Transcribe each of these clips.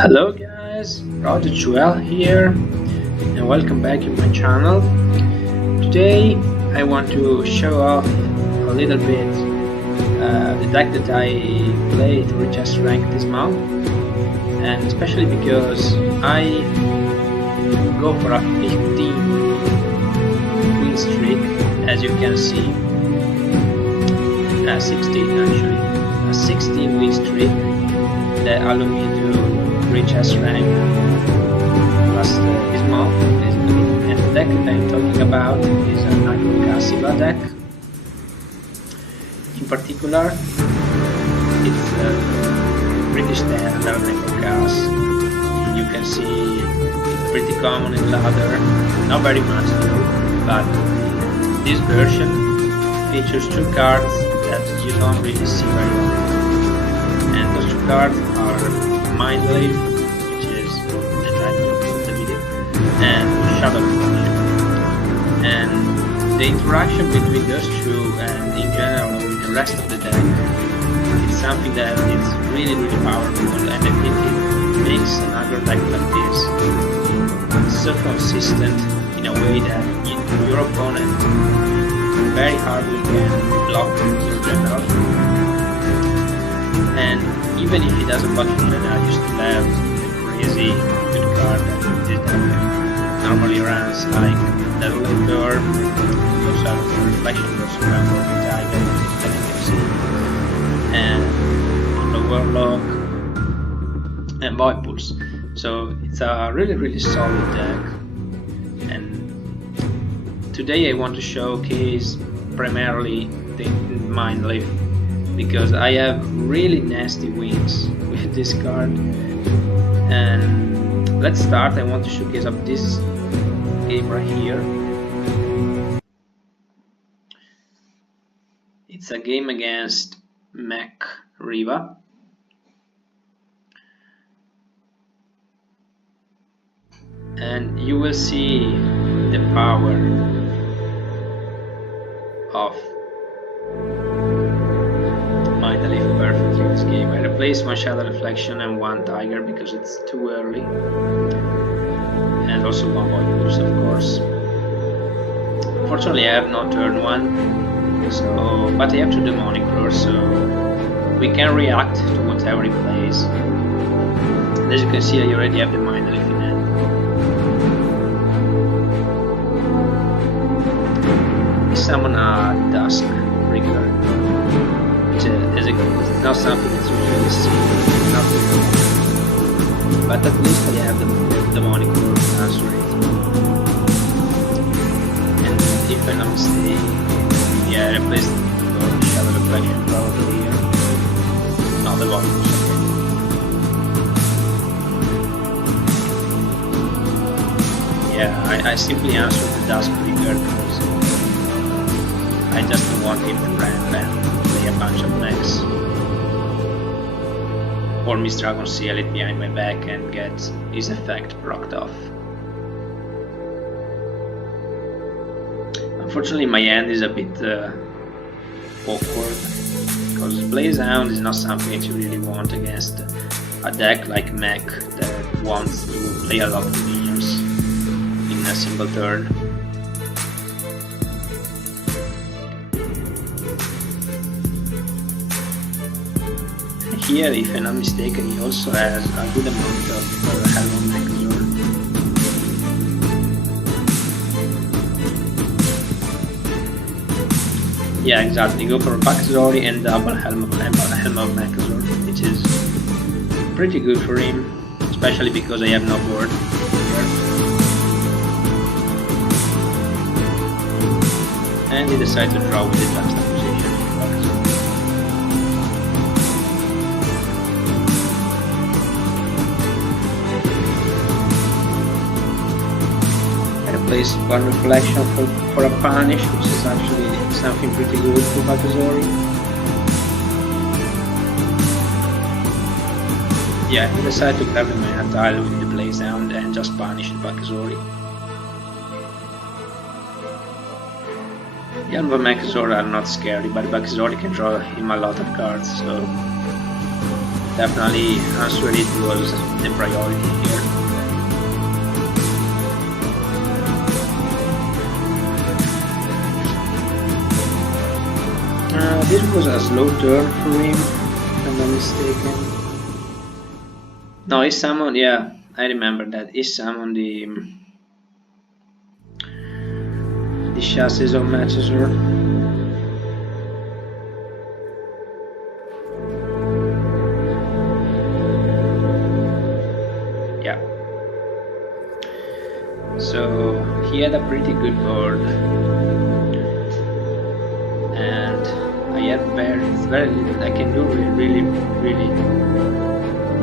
Hello guys, Roger Joel here and welcome back to my channel. Today I want to show off a little bit the deck that I played to reach S rank this month, and especially because I go for a 15 win streak, as you can see, 16 actually, a 16 win streak that allowed me to reach S rank this month basically. And the deck that I'm talking about is an aggro cassyva deck. In particular, it's a pretty standard aggro cass. You can see pretty common in ladder, not very much new, but this version features two cards that you don't really see very often. And those two cards are Mind Lathe, which is the title of the video, and Shadow Reflection. And the interaction between those two and in general with the rest of the deck is something that is really powerful, and I think it makes an aggro deck like this so consistent in a way that your opponent very hardly can block in general. And even if he doesn't block in general, you still have the crazy good card that this deck normally runs, like Detonator, also Reflection, also around the Tiger, as you can see, and the Warlock, and Void. So it's a really solid deck. And today I want to showcase primarily the Mind Lathe, because I have really nasty wins with this card. And let's start. I want to showcase up this game right here. It's a game against Mech Riva. And you will see the power of Mind Lathe perfectly in this game. I replaced one Shadow Reflection and one Tiger because it's too early, and also one Void Boost, of course. Unfortunately I have no turn one, so but I have two Demonic Roars, so we can react to whatever he plays. And as you can see, I already have the Mind Lathe in hand. Summon a Dusk regular, which is not something that's usually seen, but at least I have the Demonic answer rate. And if I'm not mistaken, yeah, I replaced the Shadow Reflection probably here. No, the Volumes, okay. Yeah, I simply answered the Dusk regular because I just don't want him to ramp and play a bunch of mechs, or Miss Dragon seal it behind my back and get his effect procced off. Unfortunately my hand is a bit awkward, because Blaze Hound is not something that you really want against a deck like Mech that wants to play a lot of minions in a single turn. Here, if I'm not mistaken, he also has a good amount of Helm of Mechazord. Yeah, exactly. Go for Baxori and double Helm of Mechazord, which is pretty good for him, especially because I have no board here. And he decides to draw with the juxtaposition. Place one Reflection for a punish, which is actually something pretty good for Bakazori. Yeah, he decided to grab the mana tile with the Blaze Hound and just punish the Bakazori. The Alva Mechazord are not scary, but Bakazori can draw him a lot of cards, so definitely answer it was the priority here. This was a slow turn for him, if I'm not mistaken. No, he summoned, yeah, I remember that. He summoned the chassis of Manchester. Yeah. So he had a pretty good board. And I have very little. I can do really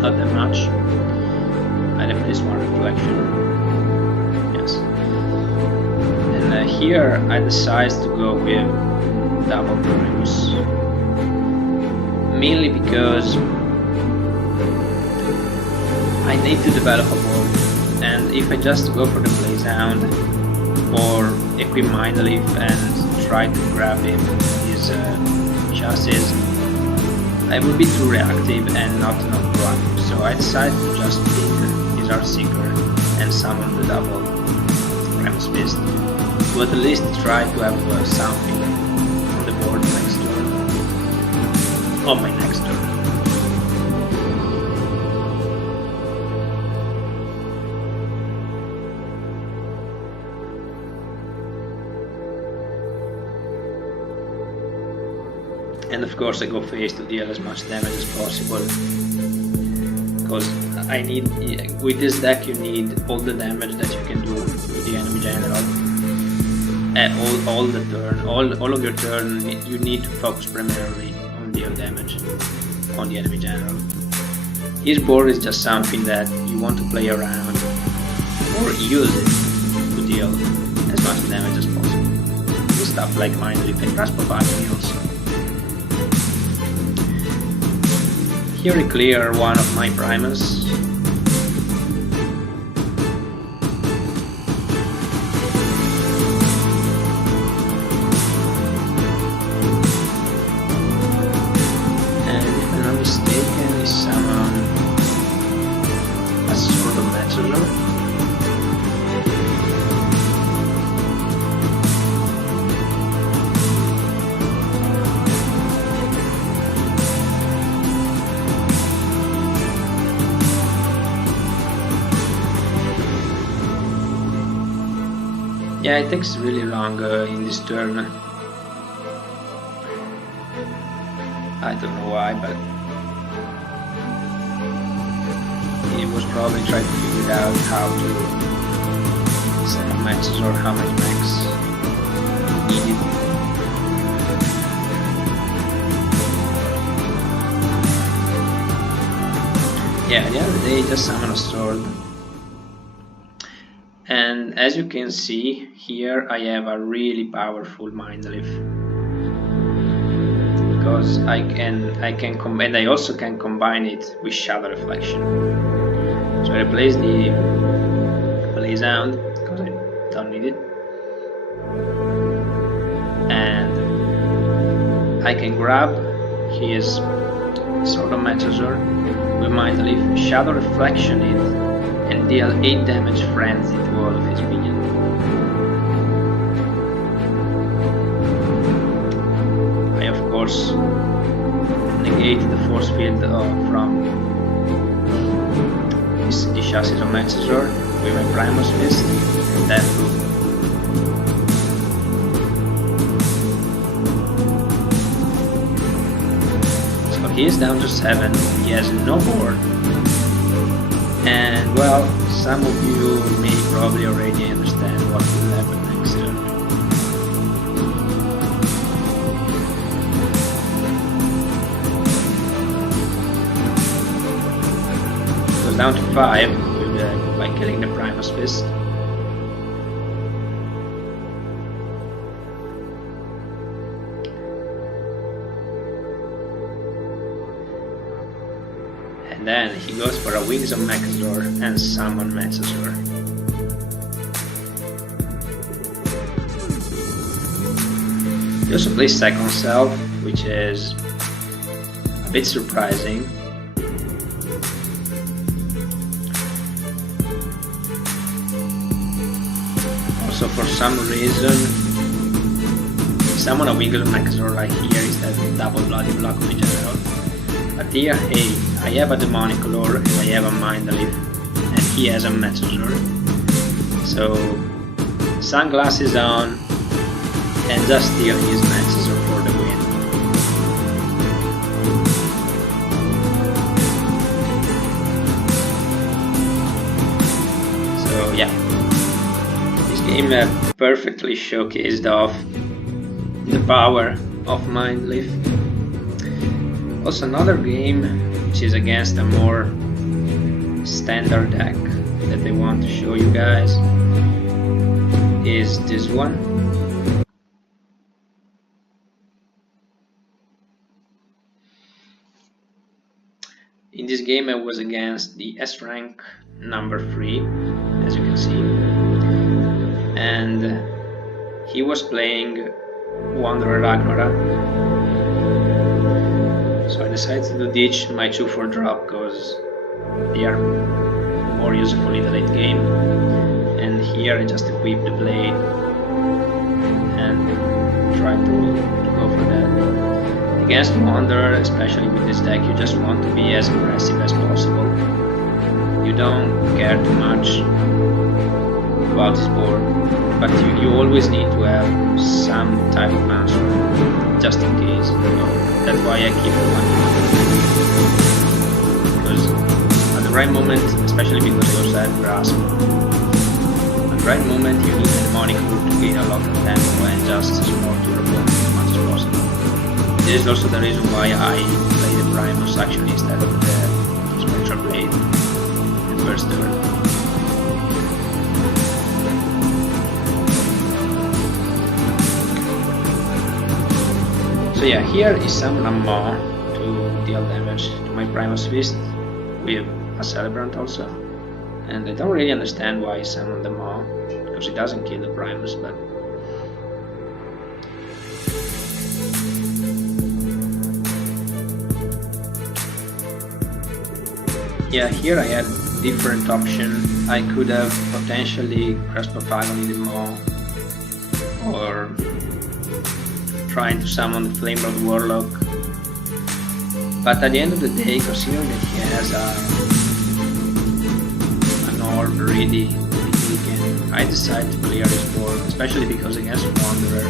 not that much. I have this one reflection. Yes. And here I decide to go with double Primus, mainly because I need to develop a board. And if I just go for the play sound or equip Mind Lathe and try to grab him his chassis, I would be too reactive and not enough proactive. So I decided to just pick his Art Seeker and summon the double Primus Beast to at least try to have something on the board next turn. On my next turn. And of course I go face to deal as much damage as possible, because I need, with this deck you need all the damage that you can do with the enemy general. All the turn, all of your turn, you need to focus primarily on deal damage on the enemy general. His board is just something that you want to play around or use it to deal as much damage as possible. With stuff like Mind Lathe and Grasp of Aggro. Here I clear one of my Primus. And if I'm not mistaken, I summon a sort of Messenger. Yeah, it takes really long in this turn. I don't know why, but he was probably trying to figure out how to set up matches or how many max needed. Yeah, at the end of the day, just summon a sword. And as you can see, here I have a really powerful Mind Lathe, because I also can combine it with Shadow Reflection. So I replace the Play Sound because I don't need it, and I can grab his Sword of Manchester with Mind Lathe, Shadow Reflection it, and deal 8 damage frenzy to all of his minions. I of course negate the force field from the chassis of Manchester with my Primus Fist and that too. So he is down to 7, he has no board. And well, some of you may probably already understand what will happen next turn. It goes down to 5 with, by killing the Primus Fist. And then he goes for a Wings of Mechazor and summon Mechazor. He also plays Second Self, which is a bit surprising, Also, for some reason, summon a wiggle Maxor like here instead of double bloody block in general. But here, hey, I have a demonic lore and I have a Mind Lathe, and he has a messenger. So, sunglasses on, and just steal his messenger for the win. So yeah, this game perfectly showcased off the power of Mind Lathe. Also, another game which is against a more standard deck that I want to show you guys is this one. In this game I was against the S rank number 3, as you can see, and he was playing Wanderer Ragnarok. So I decided to ditch my 2-4 drop because they are more useful in the late game, and here I just equip the blade and try to go for that. Against Wanderer, especially with this deck, you just want to be as aggressive as possible. You don't care too much about this board, but you always need to have some type of answer, just in case. So that's why I keep one. Because at the right moment, especially because I also have grasp, at the right moment you need the demonic root to gain a lot of tempo and just support your opponent as much as possible. This is also the reason why I play the Primus actually instead of the Spectral Blade the first turn. So yeah, here is summon a Maw to deal damage to my Primus Fist with a Celebrant also. And I don't really understand why I summon the Maw, because it doesn't kill the Primus, but yeah, here I had different option. I could have potentially Grasp of Agony the Maw, or trying to summon the Flamelord Warlock. But at the end of the day, considering that he has an orb ready, I decided to clear this board, especially because against Wanderer,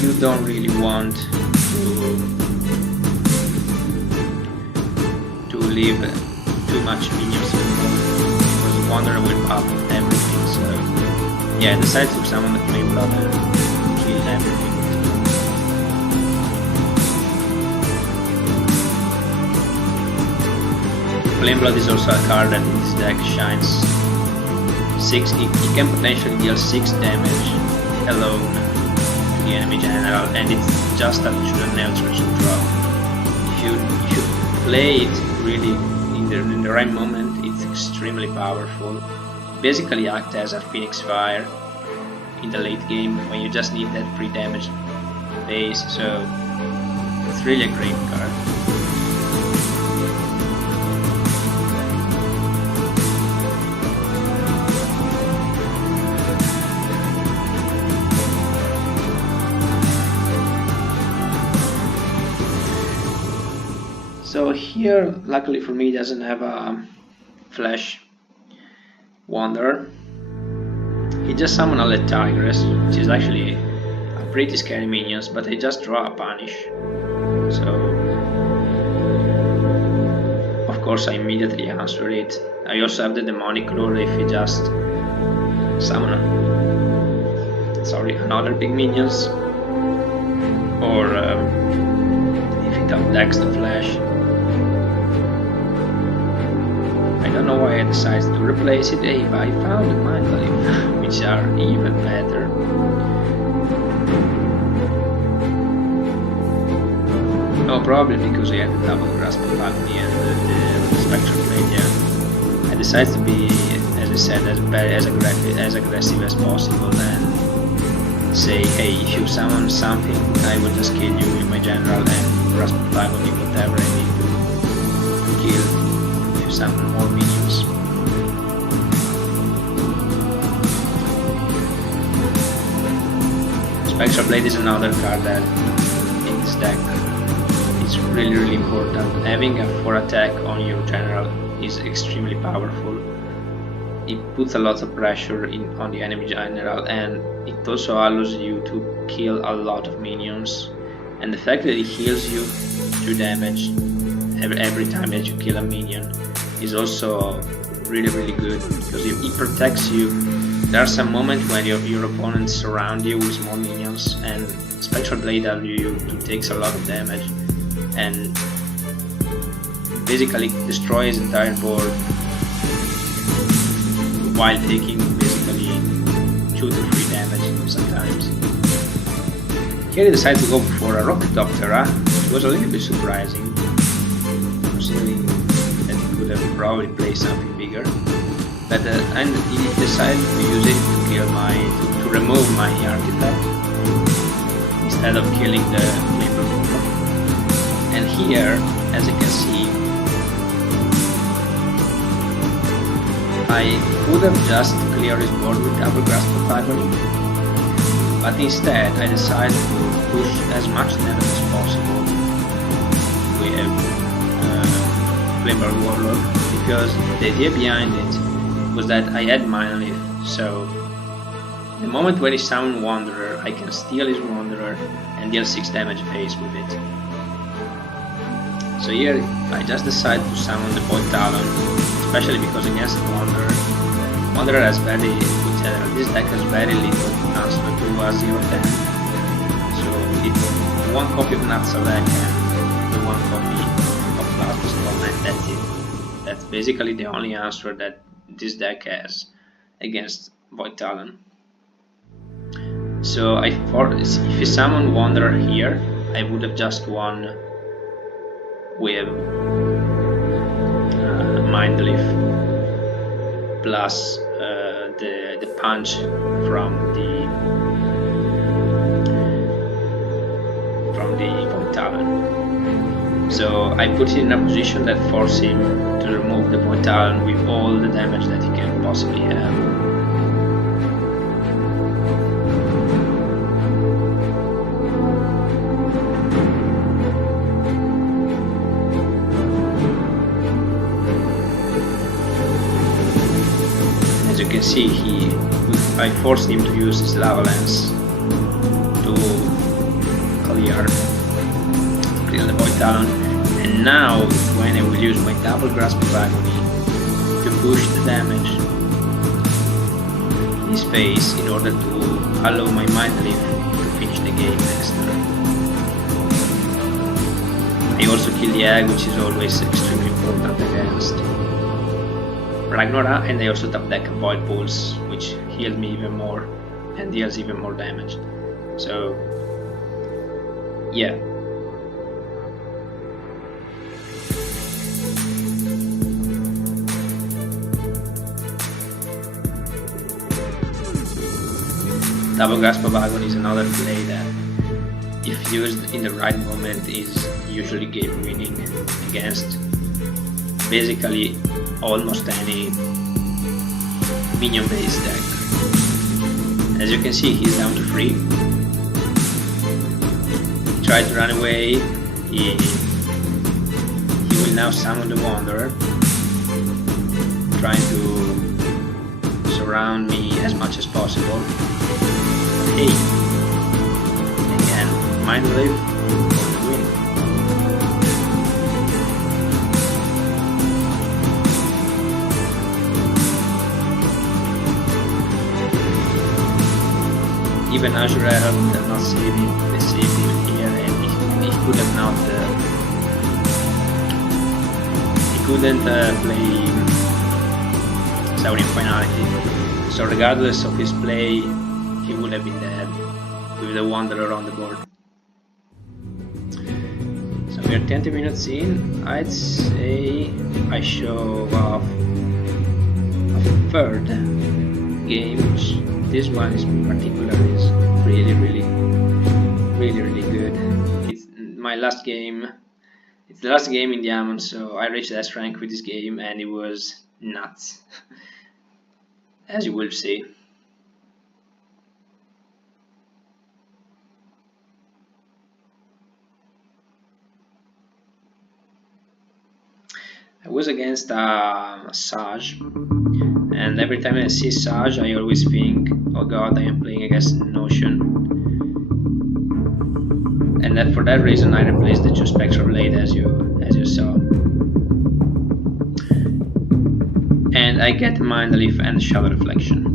you don't really want to leave too much minions in the board, because Wanderer will pop everything. So yeah, I decided to summon the Flamelord and kill everything. Flameblood is also a card that in this deck shines 6. It can potentially deal 6 damage alone to the enemy general, and it's just up to the neutral to draw. If you play it really in the right moment, it's extremely powerful. Basically acts as a Phoenix Fire in the late game when you just need that free damage base, so it's really a great card. So here, luckily for me, it doesn't have a Flash Wanderer. He just summoned a Let Tigress, which is actually a pretty scary minions, but I just draw a Punish. So of course I immediately answer it. I also have the Demonic Lure if he just summon another big minions, or if he attacks the Flash. I don't know why I decided to replace it. Hey, but I found the Mind Lathe, which are even better. No, probably because I had the double Grasp of Agony and the Spectral Blade. Yeah, I decided to be, as I said, as aggressive as possible, and say, hey, if you summon something, I will just kill you with my general and Grasp of Agony, whatever I need to kill. some more minions. Spectral Blade is another card that in this deck is really important. Having a 4 attack on your general is extremely powerful. It puts a lot of pressure on the enemy general, and it also allows you to kill a lot of minions. And the fact that it heals you 2 damage every time that you kill a minion is also really good, because it protects you. There are some moments when your opponents surround you with small minions, and Spectral Blade allows you to take a lot of damage and basically destroy his entire board while taking basically 2 to 3 damage sometimes. Here he decided to go for a Rocketoptera. It was a little bit surprising, considering that he could have probably played something bigger. But and he decided to use it to kill to remove my architect instead of killing the Flamber Warlock. And here, as you can see, I could have just cleared his board with double grasp of agony, but instead I decided to push as much damage as possible with Flamber Warlock, because the idea behind it was that I had Mind Lathe, so the moment when he summons Wanderer, I can steal his Wanderer and deal 6 damage phase with it. So here I just decided to summon the Void Talon, especially because against Wanderer has very this deck has very little answer to a 0/10. So it's 1 copy of Natsalek and 1 copy of Plasma Storm, and that's it. That's basically the only answer that this deck has against Void Talon. So if you summon Wanderer here, I would have just won with Mind Lathe plus the punch from the Void Talon. So I put him in a position that forced him to remove the Void Talon with all the damage that he can possibly have. As you can see, I forced him to use his Lava Lance to clear the Void Talon, and now when I will use my double grasp of agony to push the damage in his face in order to allow my Mind Lathe to finish the game next turn. I also kill the egg, which is always extremely important against Ragnarok, and I also top deck a Void Pulse, which heals me even more and deals even more damage. So yeah. Double Grasp of Agony is another play that, if used in the right moment, is usually game winning against basically almost any minion based deck. As you can see, he's down to 3. He tried to run away. He will now summon the Wanderer, trying to surround me as much as possible. Hey, again, Mind Lathe for the win. Even Azure Arrow could have not saved him. They saved him here, and he could have not. He couldn't play Saurian Finality. So regardless of his play, he would have been dead with the Wanderer on the board. So we are 20 minutes in. I'd say I show off a third game, which this one is particularly really good. It's my last game It's the last game in Diamond, so I reached S rank with this game and it was nuts, as you will see. I was against Sage, and every time I see Sage I always think, oh god, I am playing against Notion. And that for that reason I replaced the 2 Spectral Blade as you saw. And I get Mind Lathe and Shadow Reflection.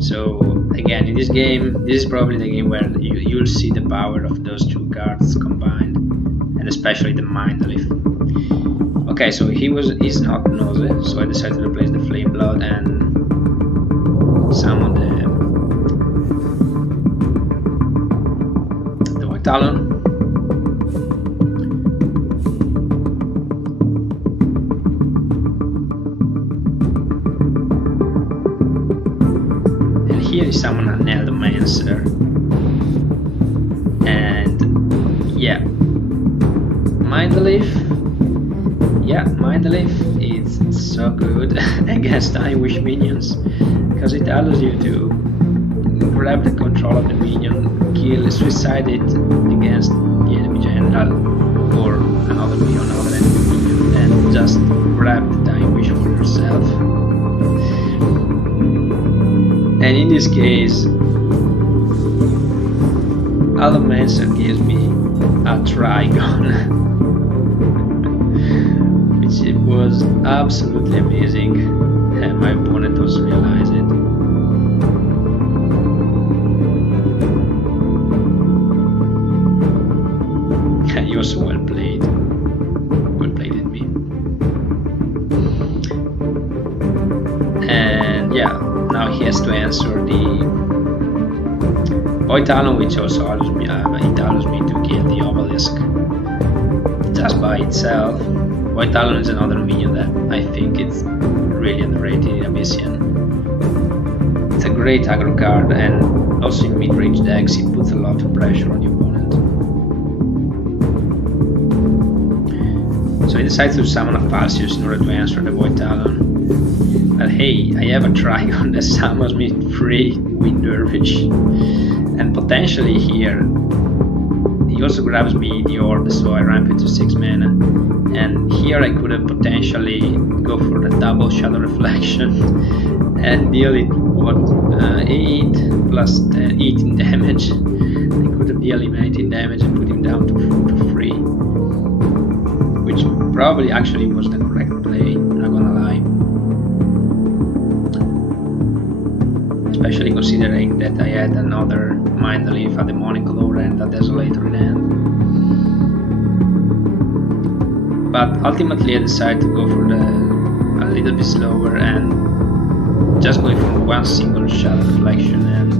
So again, in this game, this is probably the game where you'll see the power of those 2 cards combined, and especially the Mind Lathe. Okay, so he's not Nose, so I decided to replace the Flame Blood and summon the White Talon. And here is summon an Eldomancer. And yeah, Mind Lathe. Yeah, Mind Lathe is so good against Time Wish minions, because it allows you to grab the control of the minion, suicide it against the enemy general or another enemy minion, and just grab the Time Wish for yourself. And in this case, Eldomancer gives me a Trigon. It was absolutely amazing, and my opponent also realized it. He also well played at me. And yeah, now he has to answer the White Talon, which also allows me, it allows me to kill the obelisk just by itself. White Talon is another minion that I think it's really underrated in Abyssian. It's a great aggro card, and also in mid-range decks it puts a lot of pressure on the opponent. So I decided to summon a Falsius in order to answer the White Talon. But hey, I have a Trigon that summons me 3 Wind Dervish, and potentially here he also grabs me the Orb, so I ramp it to 6 mana. And here I could have potentially go for the double Shadow Reflection and deal it what 8 plus 18 damage. I could have dealt him 18 damage and put him down to 3, which probably actually was the correct play, not gonna lie. Especially considering that I had another Mind Lathe, a Demonic Lore and a Desolator in hand. But ultimately I decided to go for a little bit slower and just going for 1 single Shadow Reflection and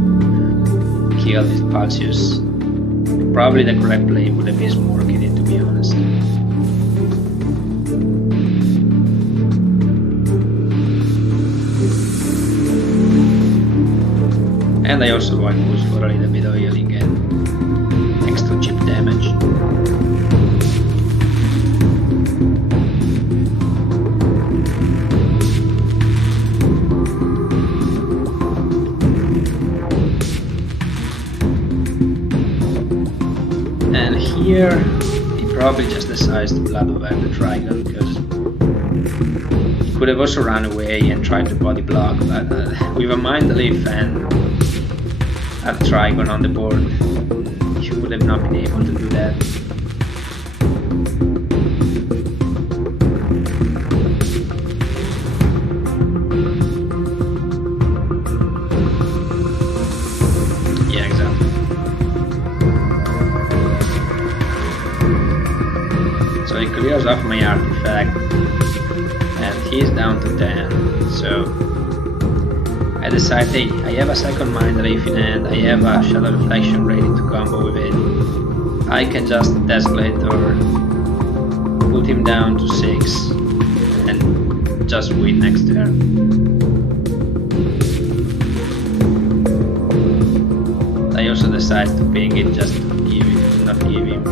kill this Falsius. Probably the correct play would have been Smorkity, to be honest. And I also want to push for a little bit of healing and extra chip damage. And here he probably just decides to blood over the Trigon, because he could have also run away and tried to body block, but with a Mind Lathe and a Trigon on the board, he would have not been able to do that. Yeah, exactly. So he clears off my artifact and he's down to 10, so I decide, hey, I have a second Mind Lathe in hand, I have a Shadow Reflection ready to combo with it. I can just Desolate or put him down to 6 and just win next turn. I also decide to ping it just to not give him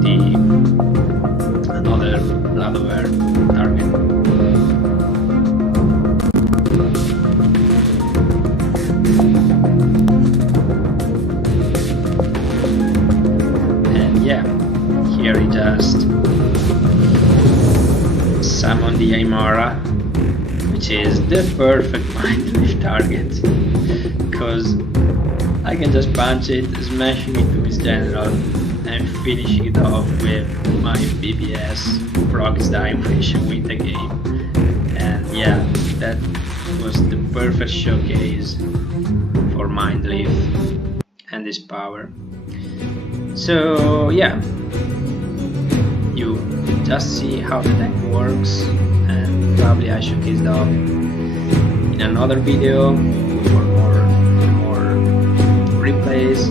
the I'm on the Aimara, which is the perfect Mind Lathe target, because I can just punch it, smashing it to his general, and finishing it off with my BBS, procs die when you win the game. And yeah, that was the perfect showcase for Mind Lathe and his power. So yeah, you just see how the deck works, and probably I showcased off in another video for more replays.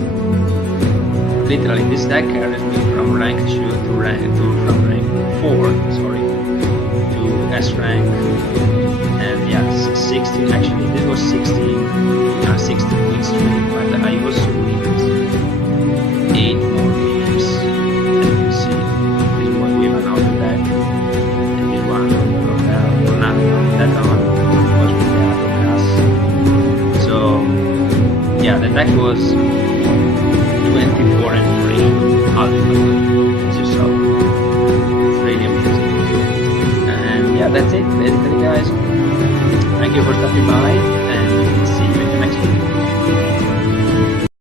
Literally, this deck carries me from rank 2 from rank 4, sorry, to S rank, and yeah, 16. Actually, this was 16 weeks straight, but I also win 8 more games. As you can see, this was with another deck, and this one that one was with the aggro. So yeah, the deck was 24 and 3 ultimately, as you saw. It's really amazing. And yeah, that's it basically, guys. Thank you for stopping by, and see you in the next video.